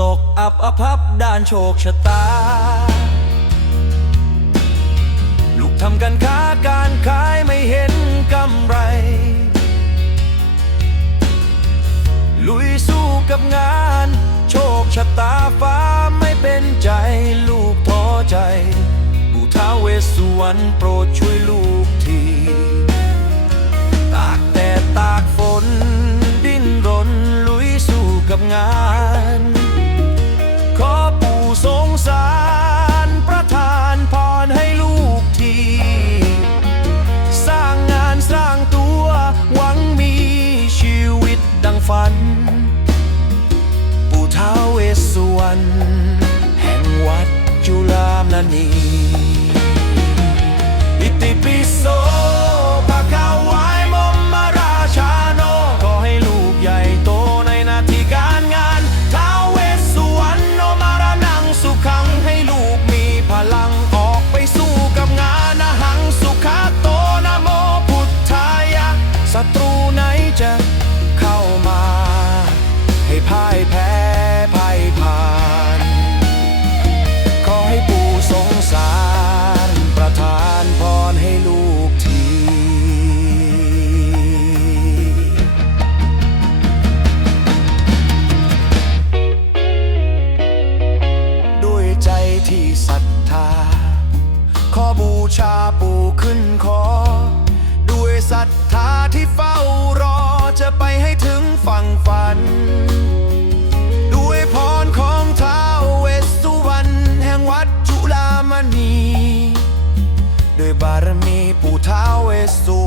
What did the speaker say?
ตกอับอพับด้านโชคชะตา ลูกทำกันค้าการขายไม่เห็นกำไร ลุยสู้กับงาน โชคชะตาฟ้าไม่เป็นใจ ลูกท้อใจบูท้าเวสสุวรรณโปรดช่วยลูก นีอิติปิโสภะคะวายมมมาราชาโนขอให้ลูกใหญ่โตในหน้าที่การงานท้าเวสสุวรรณโนมารานังสุขังให้ลูกมีพลังออกไปสู้กับงานนะหังสุขาโตนะโมพุทธายะศัตรูไหนจะเข้ามา ให้พ่ายแพ้ ด้วยพรของท้าวเวสสุวรรณแห่งวัดจุฬามณี ด้วยบารมีปู่ท้าวเวสสุ